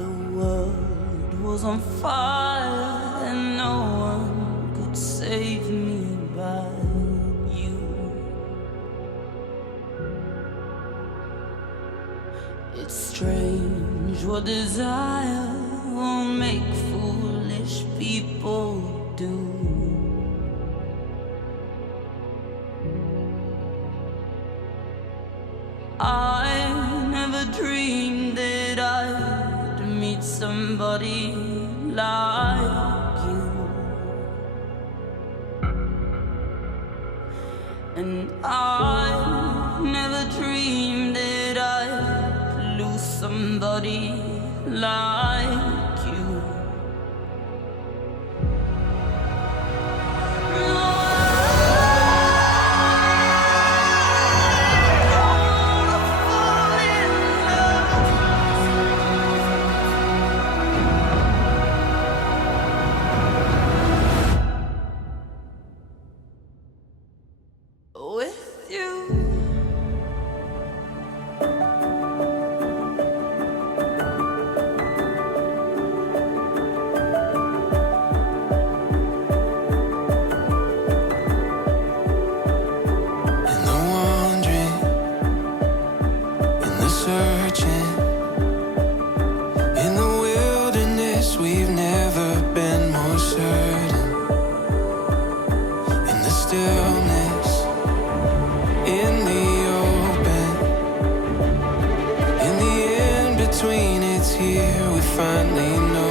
The world was on fire and no one could save me but you. It's strange what desire will make foolish people do. I never dreamed that I'd meet somebody like you. And I never dreamed that I'd lose somebody like you. With you. In the wandering, in the searching, in the wilderness, we've never been more certain. In the stillness, in the open, in the in-between, it's here we finally know.